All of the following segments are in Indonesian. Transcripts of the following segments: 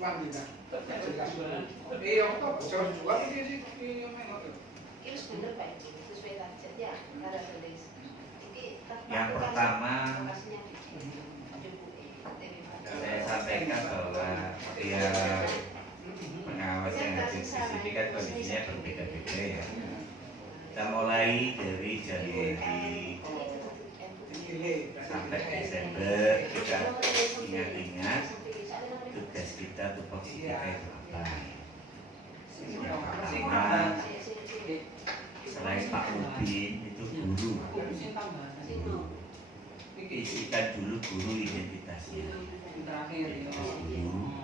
Wanita. Iya, kok jauh juga ini sih Ini bener Pak, sesuai target ya, ada tulis. Yang pertama saya sampaikan bahwa pengawas yang hadir di sini kan kondisinya berbeda-beda ya. Kita mulai dari Januari sampai Desember, kita ingat-ingat tugas kita, tupoksi kita itu apa. Yang pertama, selain Pak Mubin itu guru. Isikan dulu guru identitasnya. Identitas guru.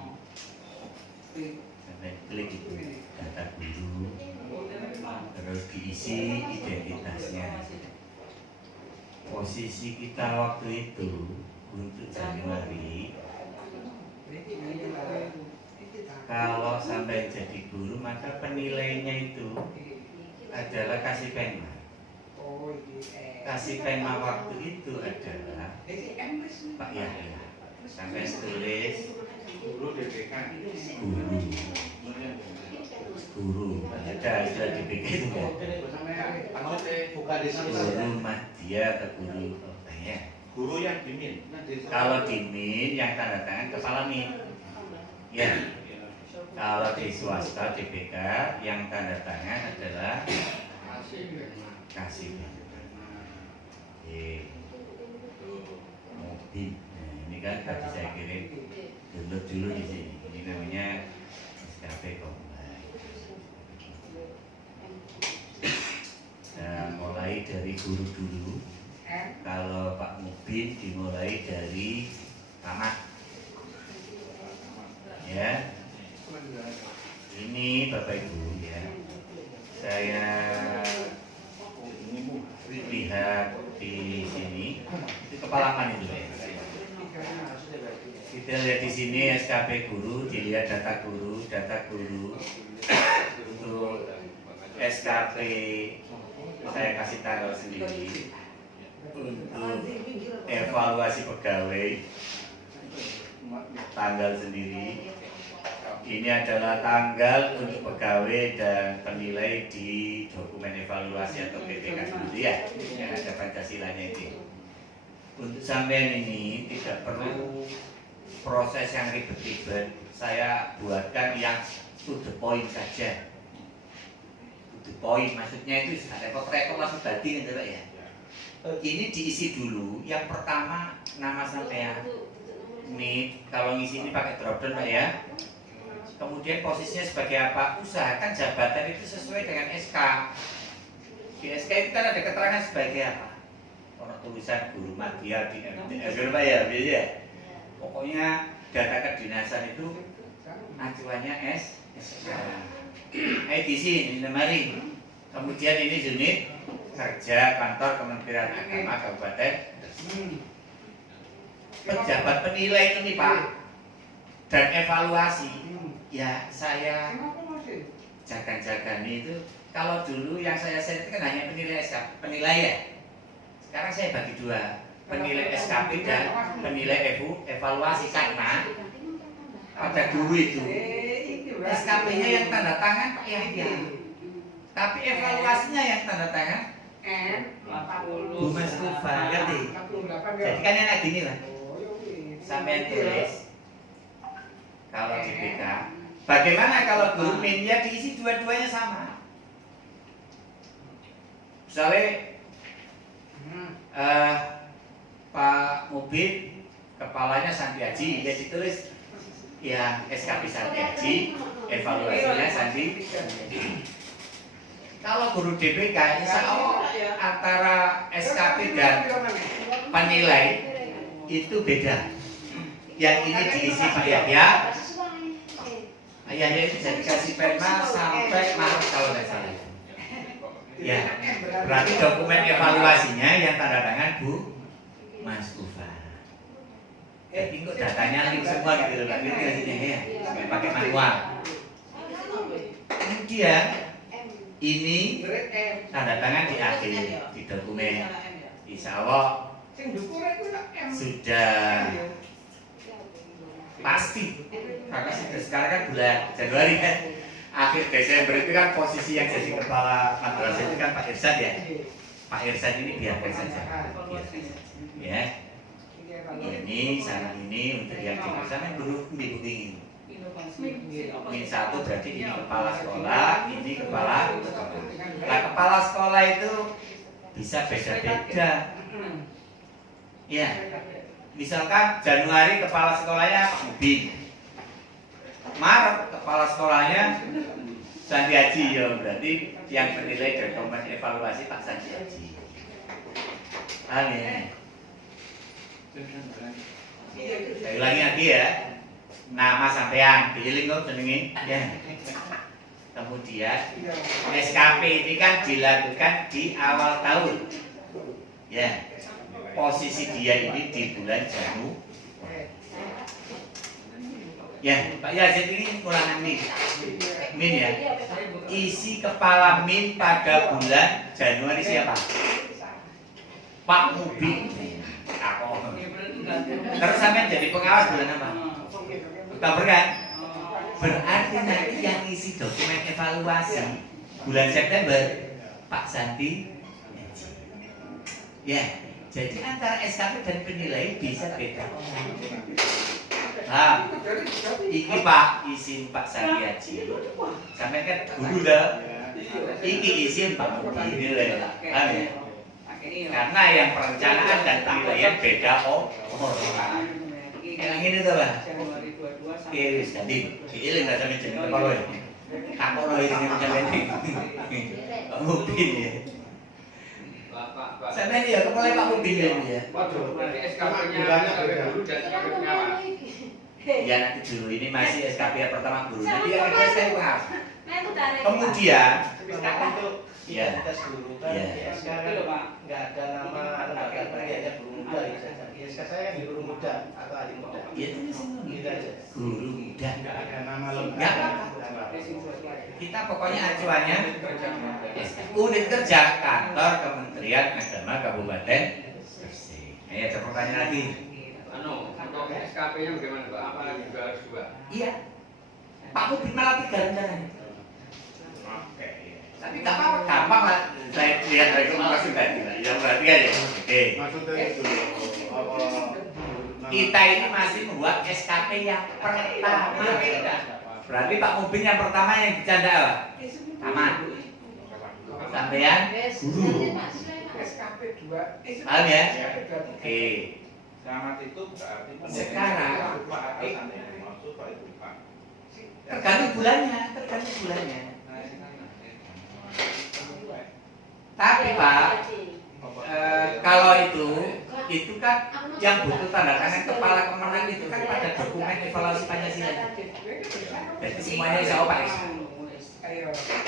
Sampai klik itu data guru. Terus diisi identitasnya. Posisi kita waktu itu untuk Januari, kalau sampai jadi guru maka penilainya itu adalah kasih penma. Kasih penma waktu itu adalah Pak Yahya. Sampai tulis guru DPK. Guru. Ada istilah DPK itu kan. Guru Madya atau guru apa ya? Guru yang dimin. Kalau dimin yang tanda tangan kepala min. Ya. Kalau di swasta DPK yang tanda tangan adalah kasih. Mobil. Nah, ini kan tadi saya kirim dulu di sini. Ini namanya SKP Kombay. Nah, mulai dari guru dulu. Kalau Pak Mubin dimulai dari tamat. Ya. Ini Bapak Ibu ya. Saya lihat di sini. Itu kepala pan itu ya. Kita lihat di sini SKP guru, dilihat data guru untuk SKP saya kasih tanggal sendiri. Untuk evaluasi pegawai tanggal sendiri. Ini adalah tanggal untuk pegawai dan penilai di dokumen evaluasi atau PPK dulu ya, yang ada Pancasilanya itu. Untuk sampean ini tidak perlu proses yang ribet-ribet. Saya buatkan yang to the point saja. To the point maksudnya itu repot-repot langsung badi gitu Pak ya. Ini diisi dulu. Yang pertama nama sampean. Ini kalau ngisi ini pakai drop down Pak ya. Kemudian posisinya sebagai apa? Usahakan jabatan itu sesuai dengan SK. Di SK itu kan ada keterangan sebagai apa? Orang tulisan guru madya di MTS Pak ya, ya. Pokoknya data kedinasan itu acuannya SK. IDC ini lemari. Kemudian ini unit kerja kantor Kementerian Agama Kabupaten. Pejabat penilai ini Pak dan evaluasi. Ya saya jaga-jaga itu. Kalau dulu yang saya share itu kan hanya penilai SKP, penilai ya. Sekarang saya bagi dua, penilai SKP dan penilai evaluasi karena pada guru itu SKP-nya yang tanda tangan Pak Yahya, tapi evaluasinya yang tanda tangan Bu Mas Kufa, ngerti? Jadi kan enak gini lah. Sampai tulis kalau di BK. Bagaimana kalau guru min ya diisi dua-duanya sama? Misalnya Pak Mubin kepalanya Sandi Haji, ya ditulis ya SKP Sandi Haji, evaluasinya Sandi Haji. Kalau guru DPK, insya Allah antara SKP dan penilai itu beda. Yang ini diisi Pak Yahya. Ayahnya itu jadi kasih perma sampai Maret kalau tidak salah. Ya, berarti dokumen evaluasinya yang tanda tangan Bu Mas Kufa. Jadi kok datanya link semua gitu loh, tapi itu hasilnya ya, pakai manual. Kemudian ini tanda tangan di akhir di dokumen. Insya Allah sudah pasti. Karena sekarang kan bulan Januari kan, akhir Desember itu kan posisi yang jadi kepala madrasah itu kan Pak Irsyad ya. Pak Irsyad ini biarkan saja, ya. Ini sana ini untuk yang di sana dulu dibuktiin. Min satu berarti ini kepala sekolah, ini kepala sekolah. Nah, kepala sekolah itu bisa beda-beda. Ya, misalkan Januari kepala sekolahnya Pak Mubin, Maret kepala sekolahnya Sandi Haji, ya berarti yang menilai dokumen evaluasi Pak Sandi Haji. Paham ya? Saya ulangi lagi ya. Nama sampean, pilih kok jenenge. Ya. Kemudian SKP ini kan dilakukan di awal tahun. Ya. Posisi dia ini di bulan Januari. Ya, Pak Yazid ini ulangan Min ya. Isi kepala Min pada bulan Januari siapa? Pak Mubin. Terus sampai jadi pengawas bulan apa? Oktober kan? Berarti nanti yang isi dokumen evaluasi bulan September Pak Sandi. Ya, jadi antara SKP dan penilai bisa beda. Nah, iki Pak izin Pak Sandi Haji. Sampai kan guru dah. Iki izin Pak Mubin nilai. Karena yang perencanaan dan penilaian beda yang ini tuh Pak. Wis ganti. Diiling enggak sampe jeneng kepala ya. Takokno iki jenenge. Pak Mubin ya. Sampeyan ya kepala Pak Mubin ya. Waduh, berarti SKP-nya dulu dan SKP-nya apa? Ya nanti dulu ini masih SKP pertama guru. Nanti yang kedua saya bahas. Kemudian ya tes guru kan di SK kan nggak ada nama lembaga pendidikan guru muda ya saja. Di SK saya kan di guru muda atau ahli muda. Iya itu gitu aja. guru muda. Nggak ada nama Nggak lembaga. apa-apa. Kita pokoknya acuannya unit kerja kantor Kementerian Agama Kabupaten Gresik. Ayo ada pertanyaan lagi. Untuk SKP-nya bagaimana Pak? Apa juga harus dua? Iya. Pak Mubin malah 3 rencananya. Oke. Tapi nggak apa-apa, gampang lah. Saya lihat rekomendasi tadi lah. Yang berarti aja. Oke. Maksudnya itu apa? Kita ini masih membuat SKP yang pertama. Berarti Pak Mubin yang pertama yang dicanda apa? Taman. Sampean guru. SKP 2. Paham ya? Oke. Camat itu berarti Sekarang Pak atasan yang dimaksud Pak itu Pak. tergantung bulannya, tergantung bulannya. Tapi Pak, kalau itu kan yang butuh tanda tangan kepala kemenang itu kan pada dokumen evaluasi Pancasila. Jadi semuanya insya Allah Pak Isa.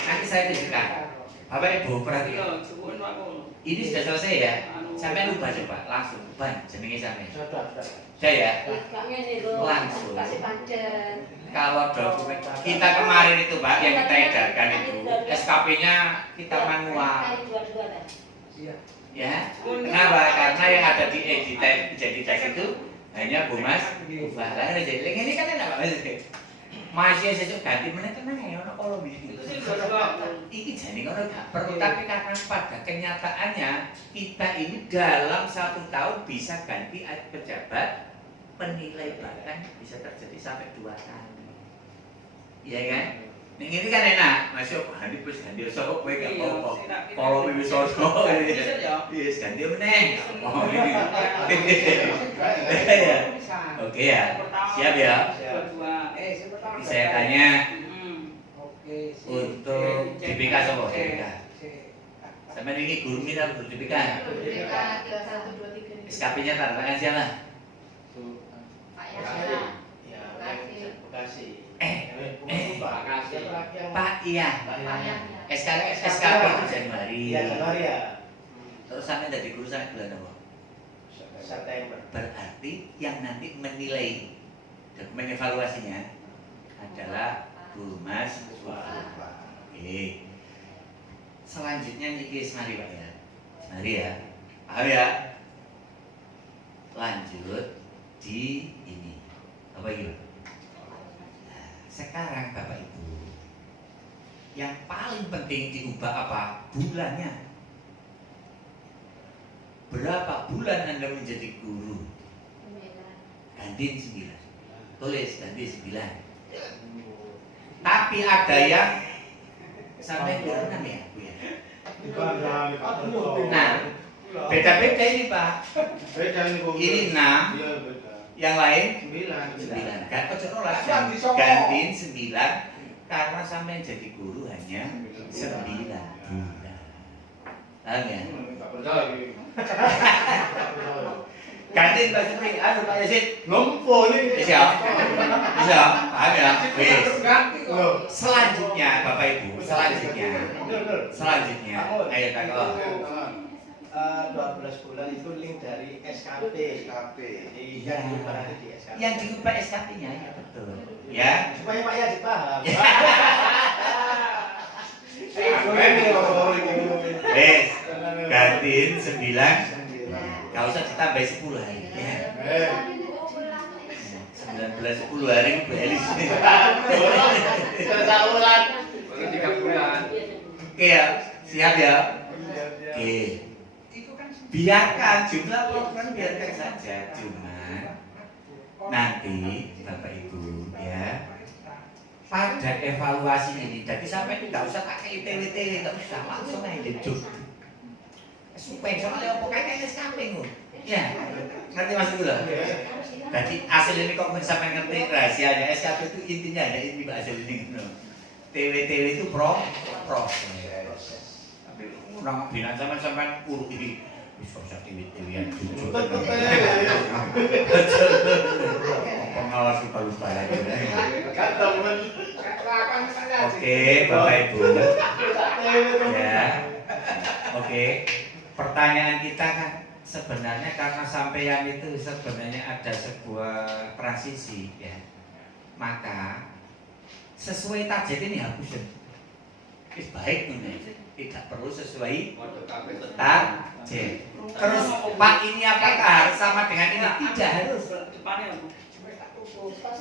Nanti saya tunjukkan. Bapak Ibu perhatikan. Ini sudah selesai ya. Sampai lupa coba langsung ban jenenge sampai. Saya ya. Langsung. Kalau dokumen kita kemarin itu Pak yang kita edarkan itu SKP-nya kita manual. Ya. Kenapa? Karena yang ada di identitas itu hanya Bu Mas. Lah jadi ini kan enak Pak. Masih sesuk ganti meneh tenang ya ono kalau iki. Iki jane ngono gak perlu tapi karena pada kenyataannya kita ini dalam 1 tahun bisa ganti pejabat penilai bahkan bisa terjadi sampai 2 kali. Iya kan? Ning ini kan enak, masuk ganti wis ganti sapa kowe gak apa-apa. Kalau wis sono wis ganti meneh. Oh ini. Oke ya. Siap ya. Saya tanya untuk DPK sapa DPK? Sampai ini guru minta untuk DPK. SKP-nya tanda tangan siapa? Bekasi. Pak iya. SKP itu Januari. Iya Januari ya. Terus sampai dari guru sampai bulan apa? September. Berarti yang nanti menilai dokumen evaluasinya adalah Bu Mas Wafa. Oke. Selanjutnya niki mari Pak ya. Mari ya. Paham ya? Lanjut di ini. Apa gitu? Sekarang Bapak Ibu, yang paling penting diubah apa? Bulannya. Berapa bulan Anda menjadi guru? Gantiin 9. Tulis gantiin 9. Tapi ada yang sampai 6 ya, Bu ya. Nah, beda-beda ini Pak. Beda ini Bu. Ini 6, Iya beda. yang lain 9. 9. Kan ojo nolak, gantiin 9 karena sampai jadi guru hanya 9 bulan. Paham ya? Enggak percaya. Gantiin Pak Supri, aduh Pak Yazid. Ngumpul ini. Bisa, bisa, paham ya? Wis. Loh. Selanjutnya Bapak Ibu, selanjutnya, ayo takut. 12 bulan itu link dari SKP. Iya. Yang diubah nanti di SKP. Yang diubah SKP-nya ya betul. Ya. Supaya Pak Yazid paham. Wis. Gantiin 9. Gak usah ditambah 10 hari. Ya. 19 10 hari Bu Elis. Setahun. Baru 3 bulan. Oke ya, siap ya. Oke. Biarkan jumlah program biarkan saja, cuma nanti Bapak Ibu ya pada evaluasi ini, jadi sampai itu nggak usah pakai ITW-ITW, nggak usah langsung aja hidup. Supaya soalnya apa kayak SKP nggak? Ya, ngerti maksud gue? Jadi hasil ini kok sampai ngerti rahasianya SKP itu intinya ada ini hasil ini. TW-TW itu proses. Orang bilang sampai urut ini bisa TW-TW yang jujur. Pengawas lupa lagi. Oke, Bapak Ibu. Ya. Oke. Pertanyaan kita kan sebenarnya karena sampeyan itu sebenarnya ada sebuah transisi ya. Maka sesuai target ini hapusin. Baik ini tidak perlu sesuai target. Terus Pak ini apakah harus sama dengan ini? Tidak harus.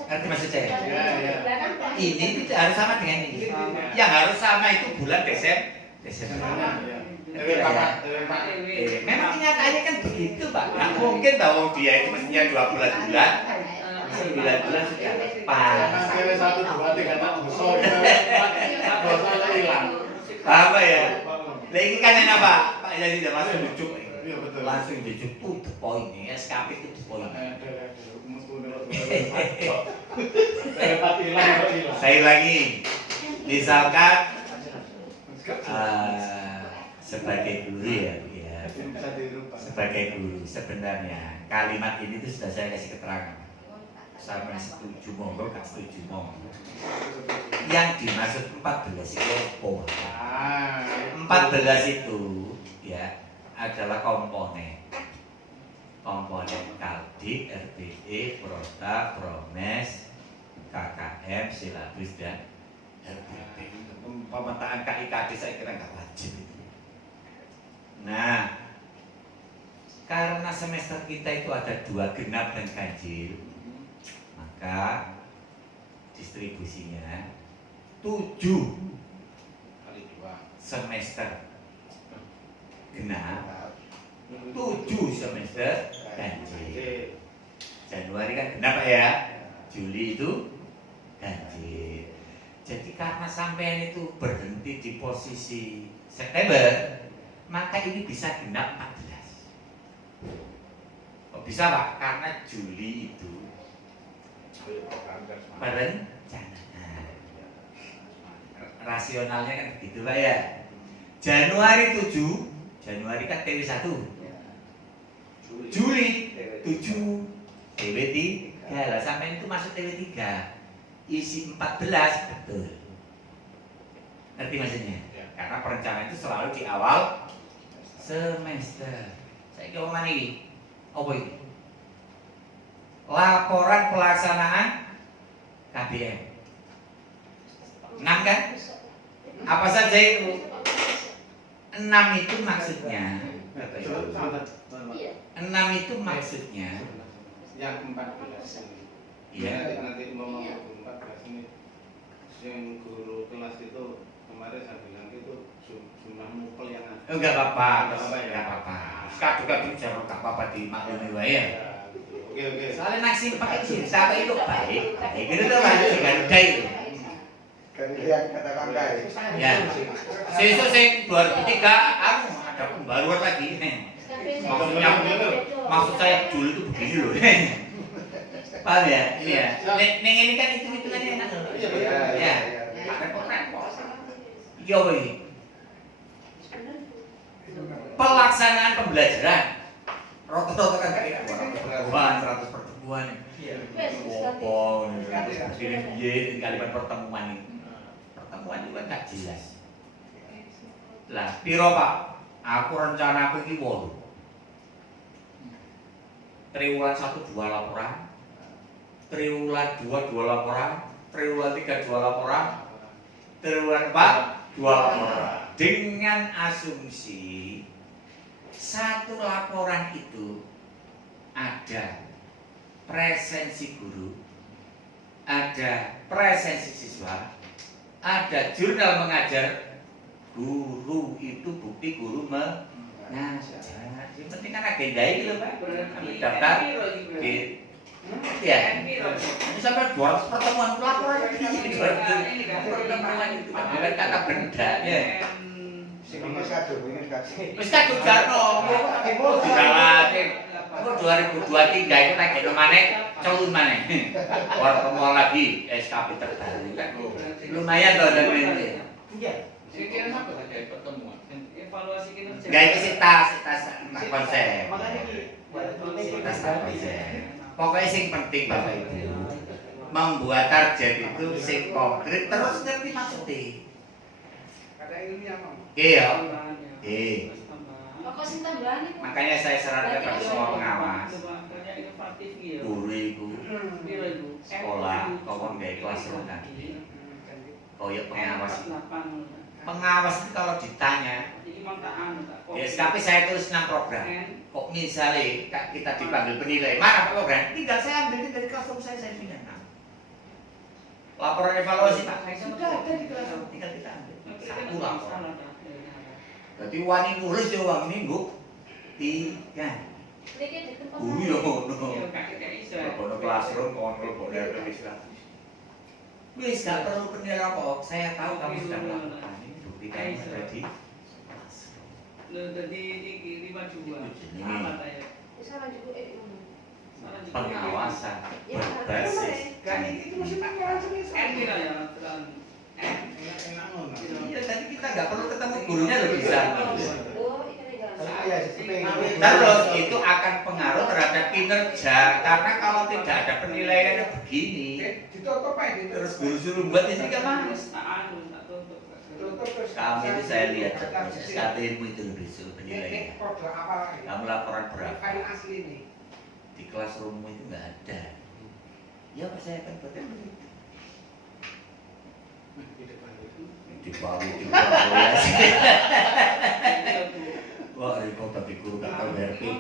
Ngerti maksud saya? Ini tidak harus sama dengan ini. Yang harus sama itu bulan Desember. Memang kenyataannya kan begitu Pak. Nggak mungkin tahu dia itu mestinya 2 bulan, 9 bulan sudah pas. Satu, dua, tiga, enam, hilang. Paham Pak ya? Nah ini kan enak Pak. Pak Yazid sudah langsung jujuk. Iya betul. Langsung jujuk tuh the point nih. SKP itu the point. Saya lagi. Misalkan sebagai guru ya, sebagai guru sebenarnya kalimat ini tuh sudah saya kasih keterangan. Sampai setuju monggo, gak setuju monggo. Yang dimaksud 14 itu apa? 14 itu ya adalah komponen Kaldik, RPE, Prota, Promes, KKM, Silabus dan RPP. Pemetaan KIKD saya kira nggak wajib. Nah, karena semester kita itu ada 2 genap dan ganjil, maka distribusinya 7 Kali 2 semester genap, 7 semester ganjil. Januari kan genap ya, Juli itu ganjil. Jadi karena sampean itu berhenti di posisi September, maka ini bisa genap 14. Kok bisa Pak? Karena Juli itu perencanaan. Rasionalnya kan begitu Pak ya. Januari 7, Januari kan TW1. Juli 7, TW3. Lah sampai itu masuk TW3. Isi 14 betul. Ngerti maksudnya? Karena perencanaan itu selalu di awal semester. Saya kira mana ini? Apa ini? Laporan pelaksanaan KBM. 6 kan? Apa saja itu? 6 itu maksudnya. 6 itu maksudnya. yang 14 ini. Iya. Nanti mau 14 ini Yang guru kelas itu kemarin saya bilang itu jumlah mupel yang ada. Enggak apa-apa, Enggak apa-apa ya? enggak apa-apa. Kadu-kadu jangan enggak apa-apa dimaklumi wae ya. Oke. Soalnya nasi pakai cinta itu baik. Gitu tuh Mas, dihargai itu. Kan lihat kata kakak. Ya. Sesuk sing 2003 aku ada pembaruan lagi. Maksud saya dulu itu begini loh. Paham ya? Ini ya. Neng ini kan hitung-hitungannya enak. Ya. Repot-repot. Yo ini. Pelaksanaan pembelajaran rata-rata kan kayak 100 pertemuan. Wow, ini kalimat pertemuan ini. Pertemuan itu kan gak jelas. Lah, piro Pak? Aku rencana aku ini 8. Triwulan 1 2 laporan. Triwulan 2 2 laporan. Triwulan 3 2 laporan. Triwulan 4 2 laporan. Dengan asumsi satu laporan itu ada presensi guru, ada presensi siswa, ada jurnal mengajar. Guru itu bukti guru mengajar. Yang penting kan agenda ini loh Pak. Daftar. Ya. Ini sampai 200 pertemuan laporan ini 200 pertemuan itu bukan kata benda. Ya. Wis kadung jarno, kok digalatin. Kok 2023 itu tak kene maneh, celun maneh. Pertemuan lagi SKP terbaru kan. Lumayan toh dan ini. Iya. Sekiranya apa saja pertemuan? Evaluasi kinerja. Gak itu sitas konsep. Makanya ini Sitas konsep. Pokoknya sing penting Bapak Ibu membuat target itu sing konkret terus ngerti maksudnya. Ada ilmiah apa? Iya. Pokok sing tambahan itu. Makanya saya sarankan pada semua pengawas, Kerja inovatif gitu. guru itu, sekolah, kau nggak kelas rendah. Koyok pengawas. Pengawas itu kalau ditanya, ya SKP saya tulis 6 program. Kok misalnya kita dipanggil penilai, mana program? Tinggal saya ambil dari kelas saya pindah. Laporan evaluasi Pak, sudah ada di kelas, tinggal kita ambil. Satu laporan. Berarti wani nulis ya uang minggu 3. Guru ya ngono. Ono classroom kontrol model Islam. Wis gak perlu penilaian kok. Saya tahu kamu sudah melakukan ini bukti kamu ada di Jadi majuan. pengawasan berbasis. Iya, tadi kita nggak perlu ketemu gurunya loh bisa. Terus itu akan pengaruh terhadap kinerja karena kalau tidak ada penilaian begini, terus guru suruh buat ini nggak mau. Kamu itu saya lihat SKP-mu itu lebih suruh penilaian. Kamu laporan berapa? Di classroom itu nggak ada. Ya percayakan betul. Di bawah wah, repot tapi guru tak tahu dari PP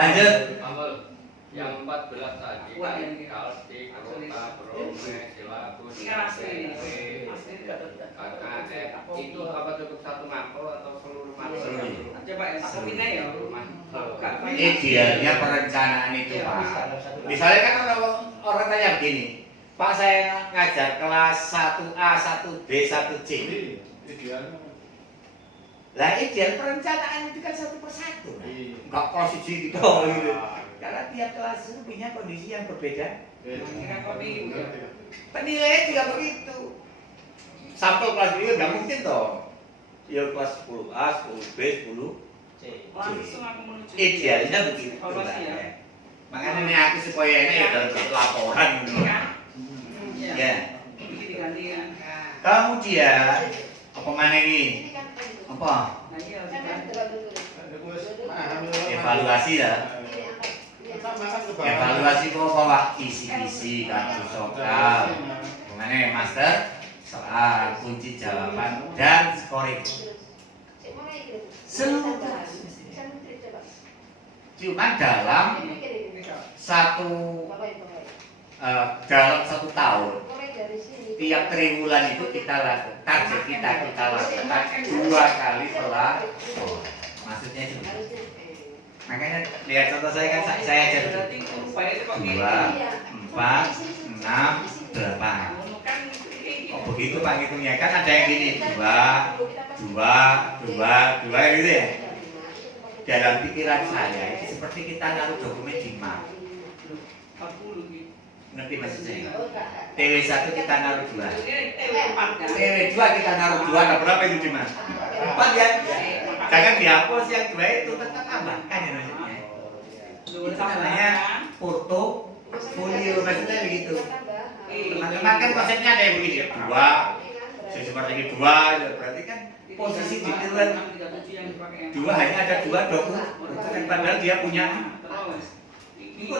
lanjut. Yang 14 tadi kalstik, rota, brome, silabus, itu apa cukup satu mapel atau seluruh mapel? Coba ya, sapinnya ya. Idealnya perencanaan itu Pak. Misalnya kan orang tanya begini, Pak saya ngajar kelas 1A, 1B, 1C. Lah ideal perencanaan itu kan satu persatu. Enggak posisi gitu. Karena tiap kelas itu punya kondisi yang berbeda. Penilaian juga begitu. Sampel kelas ini nggak mungkin toh. Ya kelas 10A, 10B, 10C. Langsung aku menuju. Idealnya begitu. Makanya ini aku supaya ini ya dalam laporan gitu. Ya. Kemudian apa mana ini? Apa? Evaluasi lah. Evaluasi kok Pak isi-isi kartu sokal. Mengenai master soal kunci jawaban dan scoring. Seluruh cuma dalam satu tahun dari sini. tiap triwulan itu kita lakukan, target kita lakukan 2 kali setelah maksudnya itu. Harusnya. Makanya lihat contoh saya kan saya aja dulu. 2, 4, 6, 8. Oh begitu Pak hitungnya, kan ada yang gini 2 gitu ya. Dalam pikiran saya itu seperti kita naruh dokumen di map. Ngerti maksud saya? TW1 kita naruh 2, TW2 kita naruh 2, nah berapa itu di map? 4 ya? Jangan dihapus yang 2 itu, tetap tambahkan ya maksudnya. Itu namanya portofolio, maksudnya begitu. Teman-teman kan konsepnya ada yang begini ya, 2, seperti ini 2, berarti kan posisi di triwulan 2 hanya ada 2 dokumen, padahal dia punya itu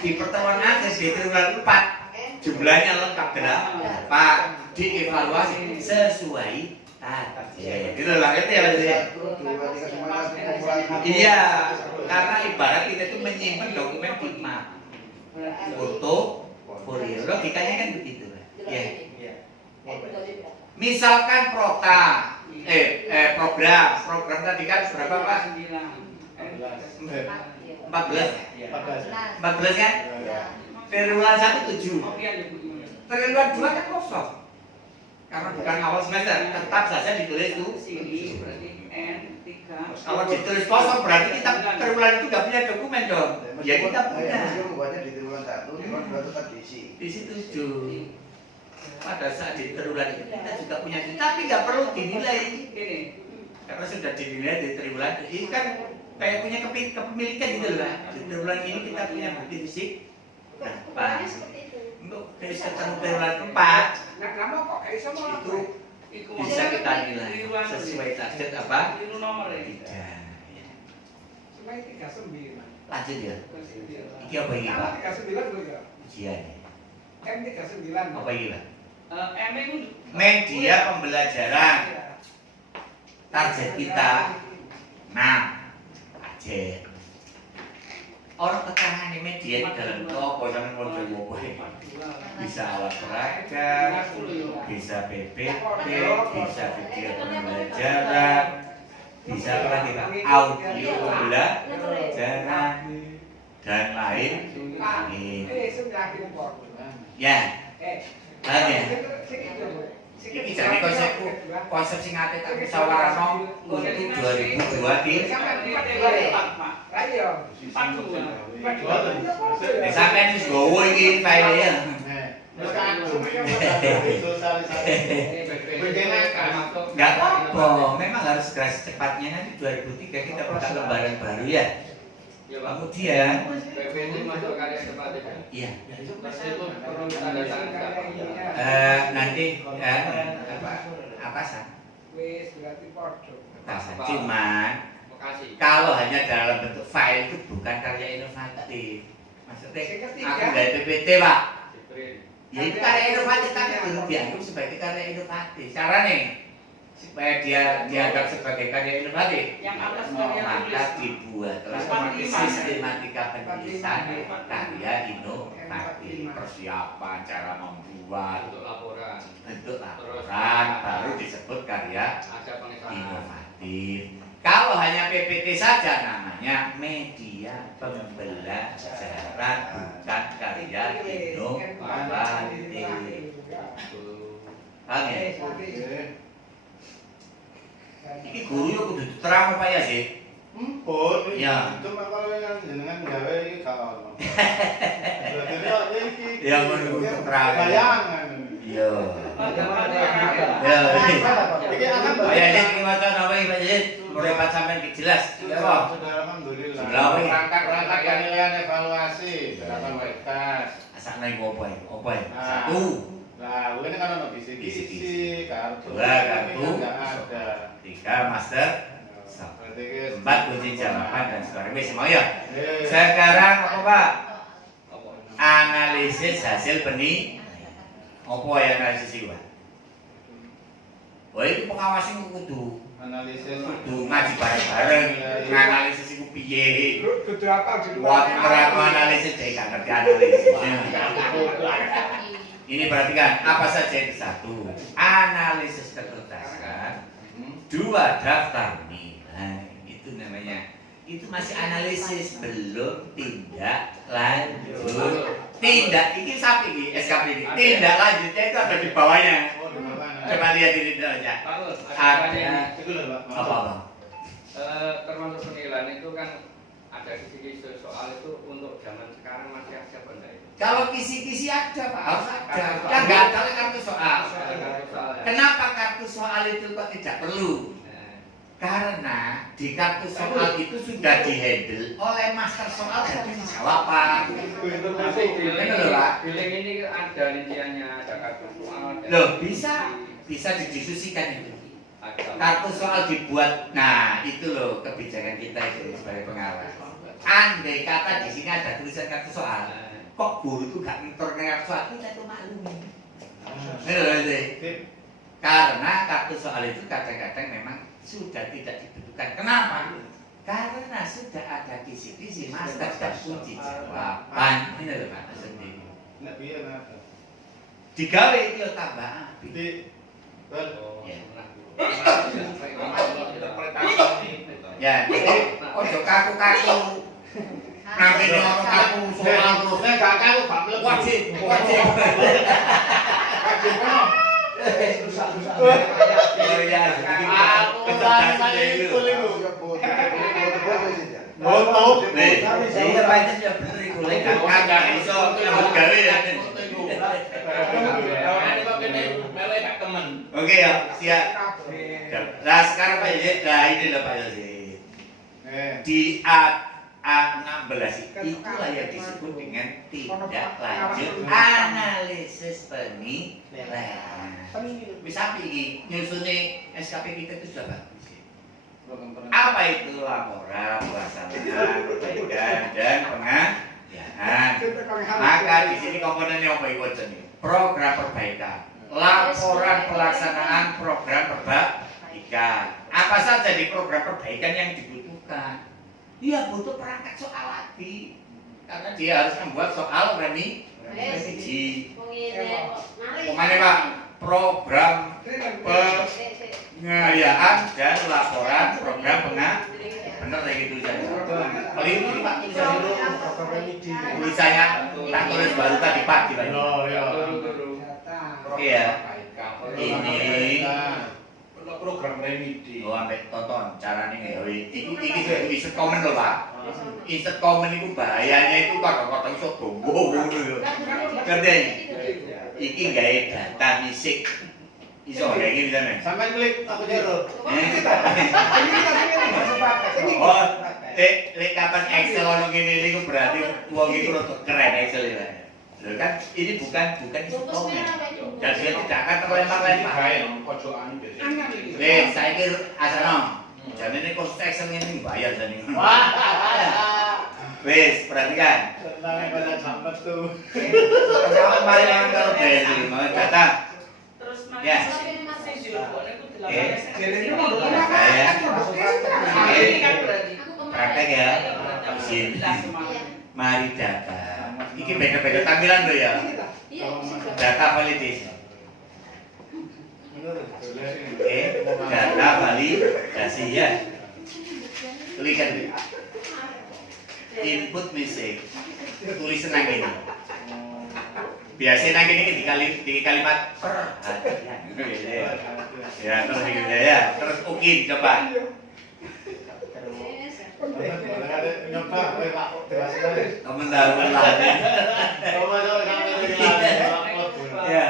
di pertemuan akhir di triwulan 4 jumlahnya lengkap berapa, dievaluasi sesuai target. Gitu lah, itu ya berarti ya. Iya, karena ibarat kita itu menyimpan dokumen di map, portofolio, logikanya kan begitu. Ya. Misalkan program tadi kan berapa Pak? 14 kan? Triwulan 1 7. Triwulan 2 kan kosong. Karena bukan awal semester, tetap saja ditulis itu. Kalau ditulis kosong berarti kita triwulan itu nggak punya dokumen dong. Ya kita punya. Membuatnya di triwulan 1, triwulan 2 tetap diisi. Diisi 7. Pada saat di triwulan itu kita juga punya, tapi nggak perlu dinilai. Karena sudah dinilai di triwulan ini kan kayak punya kepemilikan gitu loh. Di triwulan ini kita punya bukti fisik. Nah, untuk ketemu triwulan 4 itu bisa kita nilai sesuai target apa? Tidak. Lanjut ya. Iki apa ini Pak? Ujian. Apa ini Pak? Media pembelajaran. Target kita 6 aja. Orang keterangan di media di dalam toko jangan model bisa alat peraga, bisa PPT, bisa video pembelajaran, bisa apa lagi Pak? Audio pembelajaran dan lain. Ya. Lagi. Ini jadi konsep sing ate tak musyawarahno untuk 2002 di sampeyan wis gowo iki file ya. Enggak apa-apa, memang harus segera secepatnya nanti 2003 kita buka lembaran baru ya. Kemudian PPT masuk karya cepat itu. iya. Itu perlu tanda tangan. Nanti apa sih? Cuman kalau hanya dalam bentuk file itu bukan karya inovatif. Maksudnya aku nggak PPT Pak. Ya itu karya inovatif tapi belum dianggap sebagai karya inovatif. Cara nih supaya dia dianggap sebagai karya inovatif, maka dibuatlah sistematika penulisan karya inovatif, persiapan cara membuat bentuk laporan baru disebut karya inovatif. Kalau hanya PPT saja namanya media pembelajaran bukan karya inovatif. Paham ya? Ini guru yo kudu diterang apa ya sih? Empun, ya. Cuma kalau yang jenengan gawe iki gak ono. Berarti iki ya menunggu keterangan. bayangan. Iya. Ya. Iki akan Ya iki maca apa iki Pak Jid? Mrepat sampean jelas. Ya Pak. Sudah alhamdulillah. Sudah. Perangkat penilaian evaluasi berapa berkas. Asal naik opo ya? Opo ya? Nah. 1. Nah, ini kan ono kisi-kisi, kartu. 2 kartu. Enggak ada. 3 master. Berarti guys. 4 kunci jawaban dan skor. Wis semua ya. Sekarang apa Pak? Analisis hasil penilaian. Apa ya analisis iki Pak? Wah itu pengawas itu kudu Analisis ngaji bareng-bareng, nganalisis itu piye. Kudu apa? Waktu nerangno analisis dhewe gak ngerti analisis. Ini perhatikan, apa saja itu? Satu, analisis kekertasan. Dua, daftar nilai. Itu namanya. Itu masih analisis, belum tindak lanjut. Tindak, ini sapi ini, SKP ini. Tindak lanjutnya itu ada di bawahnya. Oh, di bawah. Coba lihat ini dulu aja. Pak Lus, Ada Itu loh, Pak. apa? termasuk penilaian itu kan ada kisi-kisi soal itu untuk zaman sekarang masih ada benda itu. Kalau kisi-kisi ada Pak, harus ada. Kan nggak ada kartu soal. Kenapa kartu soal itu kok tidak perlu? Karena di kartu soal itu sudah dihandle oleh master soal jadi jawaban. Benar loh Pak. Billing ini ada rinciannya, ada kartu soal. Loh bisa didiskusikan itu. Kartu soal dibuat, nah itu loh kebijakan kita itu sebagai pengawas. Andai kata di sini ada tulisan kartu soal, kok guru itu gak ngetor kartu soal, kita tuh maklum. Benar loh itu. Karena kartu soal itu kadang-kadang memang sudah tidak dibutuhkan. Kenapa? Karena sudah ada kisi-kisi master dan kunci jawaban. Ini loh Pak sendiri. Nggak biar apa. Digawe itu tambah api. Jadi, Bal, Ya, jadi ojo kaku-kaku. Nanti orang kaku soal terus. saya nggak tahu, Pak. Wajib. Oh iya, kecerdasan itu. Foto. Nih, iya pancen ya bener iku lek kakak iso gawe ya. Oke ya, siap. Nah sekarang Pak Yazid, nah ini loh Pak Yazid. Di A16 itulah yang disebut dengan tindak lanjut analisis penilaian. Bisa pilih nyusunnya SKP kita itu sudah bagus. Apa itu laporan pelaksanaan perbaikan dan pengayaan? Maka di sini komponennya apa itu nih? Program perbaikan, laporan pelaksanaan program perbaikan. Apa saja di program perbaikan yang dibutuhkan? Dia butuh perangkat soal lagi, karena dia harus membuat soal remisi. Kemana Pak? Program pengayaan dan laporan program bener kayak gitu saja. Keliru Pak tulisannya tak tulis baru tadi pagi Pak. Iya. Ini program remedi. Oh, ambek tonton carane nggawe. Iki insert comment lho, Pak. Insert comment itu bahayanya itu kadang-kadang iso bombo ngono lho. Ngerti? Iki gawe data fisik. Iso kayak gini kan. Sampai klik aku jero. Oh, lek kapan Excel ono ngene niku berarti wong iku rada keren Excel ya. Lho kan ini bukan instrumen. Dan dia tidak akan terlempar-lempar. Pojokan Saya kira asal Jamine kursus Excel ini bayar jane. Wes, perhatikan. Tenang pada sampai tuh. Kawan mari nang karo Beli, mau datang. Terus Ya. Praktek ya. Sini. Mari datang. Iki beda-beda tampilan lho ya. Data validasi. Data validasi ya. Tulisan input missing. Tulis nang ini. Biasanya nang ini di kalimat perhatian. Ya, terus gitu ya. Terus ukin coba. Nyoba, Pak, jelaskan. Kamu tahu lah. Ya.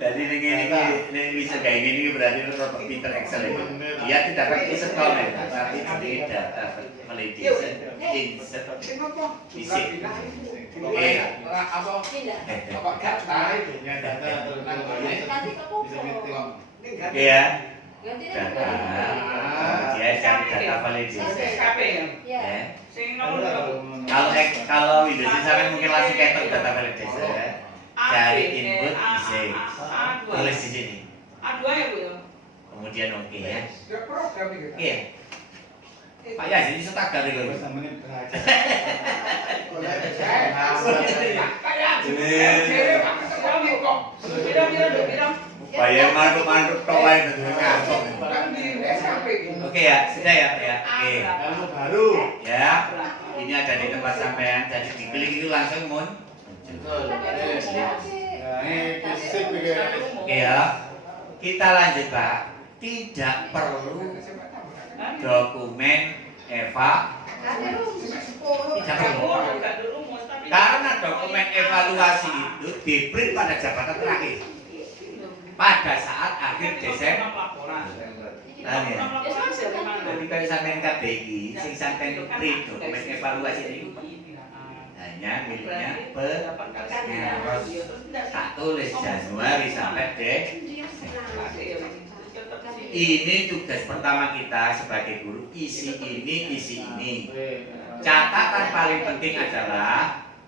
Jadi ini bisa kayak gini berarti itu robot pinter Excel itu. Dia tidak pakai insert comment, tapi ini data validation insert fisik. Oke. Apa data itu? Data Oke ya. Data. Dia cari data validation. Ya. Kalau Windows sana mungkin langsung ketok data validation ya. Cari input fisik. Tulis di sini. A2 ya Bu ya. Kemudian oke ya. Iya. Pak Yazid ini setagar itu. mantuk-mantuk toa itu ngantuk. Kan di SKP gitu. Oke ya, sudah ya Pak ya. Oke. Ilmu baru. Ya, ini ada di tempat sampean. Jadi diklik itu langsung muncul. Nah, ini sip iki. Oke ya. Kita lanjut Pak. Tidak perlu dokumen Eva. Tidak perlu. Karena dokumen evaluasi itu di-print pada jabatan terakhir. Pada saat akhir Desember. Nah, ya. Jadi kalau sampean KBI, sing sampean print dokumen evaluasi ini hanya miliknya harus tak tulis Januari sampai Desember. Ini tugas pertama kita sebagai guru, isi ini. Catatan paling penting adalah